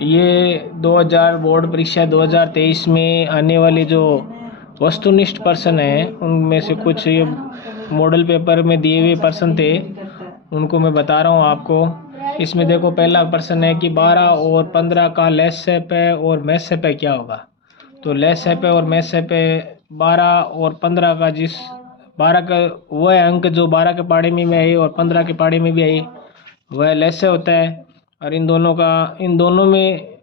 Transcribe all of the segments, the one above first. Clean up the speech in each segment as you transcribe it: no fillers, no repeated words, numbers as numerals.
ये 2000 बोर्ड परीक्षा 2023 में आने वाले जो वस्तुनिष्ठ प्रश्न हैं उनमें से कुछ ये मॉडल पेपर में दिए हुए प्रश्न थे, उनको मैं बता रहा हूँ आपको। इसमें देखो, पहला प्रश्न है कि 12 और 15 का लसागु है और मैसप है क्या होगा। तो लसागु और मैसप 12 और 15 का, जिस 12 का वह अंक जो 12 के पाढ़े में भी आए और 15 के पाढ़े में भी आए वह लसागु होता है, और इन दोनों में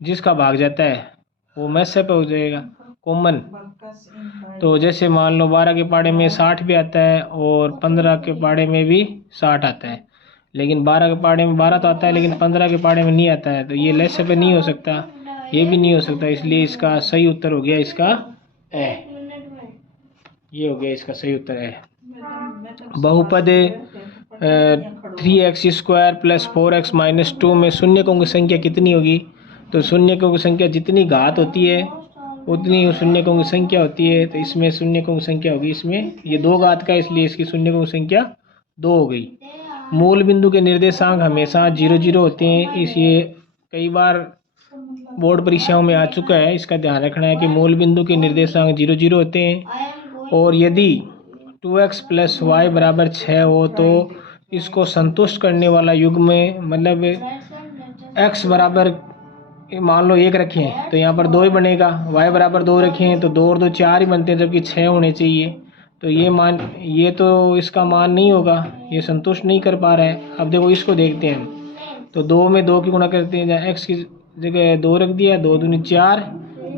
जिसका भाग जाता है वो मैसप हो जाएगा कॉमन। तो जैसे मान लो 12 के पाढ़े में 60 भी आता है और 15 के पाढ़े में भी 60 आता है, लेकिन 12 के पाढ़े में 12 तो आता है लेकिन 15 के पाढ़े में नहीं आता है, तो ये लसागु नहीं हो सकता, ये भी नहीं हो सकता। इसलिए इसका सही उत्तर हो गया इसका ए। ये हो गया इसका सही उत्तर है। बहुपद 3x² + 4x - 2 में शून्यकों की संख्या कितनी होगी। तो शून्यकों की संख्या जितनी घात होती है उतनी शून्यकों की संख्या होती है, तो इसमें शून्यकों की संख्या होगी, इसमें ये 2 घात का, इसलिए इसकी शून्यकों की संख्या 2 हो गई। मूल बिंदु के निर्देशांक हमेशा 0 0 होते हैं, इसलिए कई बार बोर्ड परीक्षाओं में आ चुका है, इसका ध्यान रखना है कि मूल बिंदु के निर्देशांक 0 0 होते हैं। और यदि 2x + y = 6 हो तो इसको संतुष्ट करने वाला युग्म में, मतलब x बराबर मान लो 1 रखें तो यहाँ पर 2 ही बनेगा, y बराबर 2 रखें तो 2 और 2 4 ही बनते हैं, जबकि 6 होने चाहिए। तो ये तो इसका मान नहीं होगा, ये संतुष्ट नहीं कर पा रहा है। अब देखो इसको देखते हैं, तो 2 में 2 की गुणा करते हैं, जहाँ x की जगह 2 रख दिया, 2 दूनी 4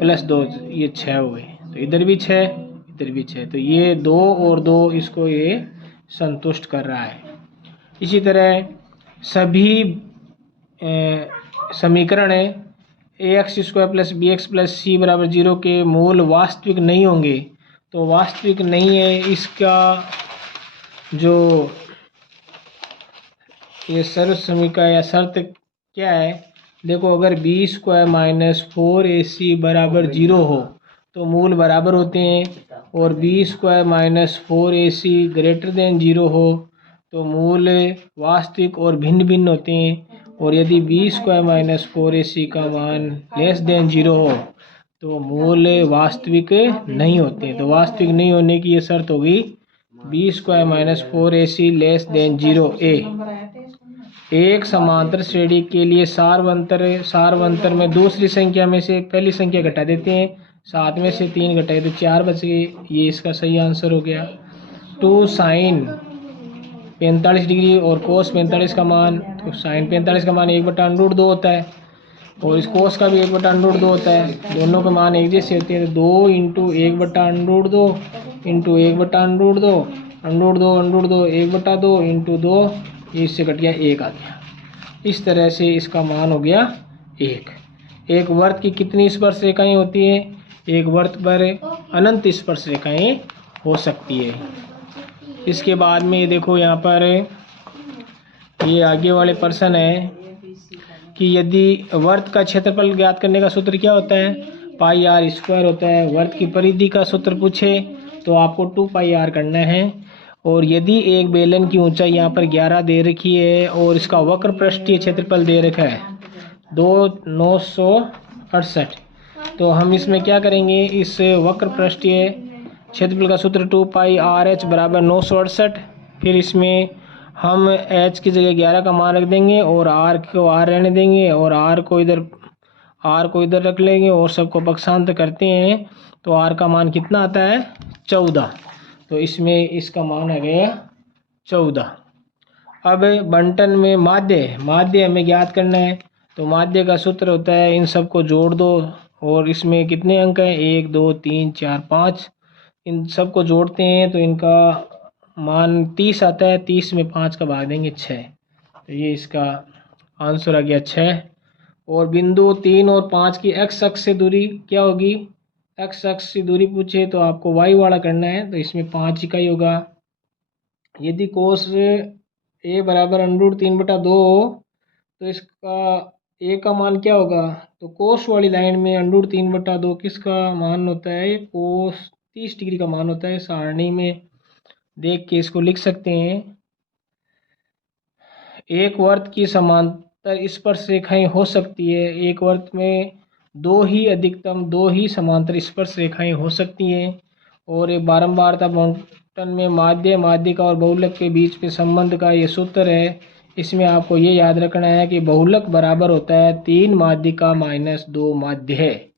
+ 2 ये 6 हो गए, तो इधर भी 6 इधर भी 6, तो ये 2 और 2 इसको ये संतुष्ट कर रहा है। इसी तरह सभी समीकरण है ax² + bx + c = 0 के मूल वास्तविक नहीं होंगे। तो वास्तविक नहीं है, इसका जो ये सर्व समीकरण या शर्त क्या है, देखो, अगर b² - 4ac = 0 हो तो मूल बराबर होते हैं, और b² - 4ac > 0 हो तो मूल वास्तविक और भिन्न भिन्न होते हैं। और यदि b² - 4ac का मान <0 हो तो मूल वास्तविक नहीं होते। तो वास्तविक नहीं होने की ये शर्त होगी b² - 4ac <0 a। एक समांतर श्रेणी के लिए सारवंतर में दूसरी संख्या में से पहली संख्या घटा देते हैं, 7 में से 3 घटाए तो 4 बच गए, ये इसका सही आंसर हो गया। 2 sin 45 डिग्री और cos 45 का मान, तो sin 45 का मान 1/√2 होता है, और इस cos का भी 1/√2 होता है, दोनों के मान एक जैसे होते हैं। तो 2 × 1/√2 × 1/√2 √2 1/2 × 2, ये इससे कट गया 1 आ गया। इस तरह से इसका मान हो गया 1। एक वर्त की कितनी स्पर्श रेखाएं होती हैं। एक वर्त पर अनंत स्पर्श रेखाएं हो सकती है। इसके बाद में देखो, यहाँ पर ये आगे वाले प्रश्न है कि यदि वर्त का क्षेत्रफल ज्ञात करने का सूत्र क्या होता है, πr² होता है। वर्त की परिधि का सूत्र पूछे तो आपको 2πr करना है। और यदि एक बेलन की ऊंचाई यहाँ पर 11 दे रखी है और इसका वक्र पृष्ठीय क्षेत्रफल दे रखा है 968, तो हम इसमें क्या करेंगे, इस वक्र पृष्ठीय क्षेत्रफल का सूत्र 2πrh = 968। फिर इसमें हम h की जगह 11 का मान रख देंगे और r को r रहने देंगे, और r को इधर रख लेंगे और सबको पक्षांतर करते हैं तो r का मान कितना आता है 14। तो इसमें इसका मान आ गया 14। अब बंटन में माध्य हमें ज्ञात करना है, तो माध्य का सूत्र होता है, इन सबको जोड़ दो, और इसमें कितने अंक हैं 1 2 3 4 5, इन सबको जोड़ते हैं तो इनका मान 30 आता है। 30 में 5 का भाग देंगे 6, तो ये इसका आंसर आ गया 6। और बिंदु 3 और 5 की x अक्ष से दूरी क्या होगी, x अक्ष की दूरी पूछे तो आपको y वाला करना है, तो इसमें 5 इकाई होगा। यदि cos a = √3/2 हो तो इसका a का मान क्या होगा, तो कोस वाली लाइन में √3/2 किसका मान होता है, कोस 30 डिग्री का मान होता है। सारणी में देख के इसको लिख सकते हैं। एक वर्त की समांतर स्पर्श रेखाएं हो सकती है। एक वृत्त में अधिकतम दो ही समांतर स्पर्श रेखाएं हो सकती हैं। और ये बारंबारता बंटन में माध्यिका और बहुलक के बीच के संबंध का ये सूत्र है। इसमें आपको ये याद रखना है कि बहुलक बराबर होता है 3 माध्यिका - 2 माध्य है।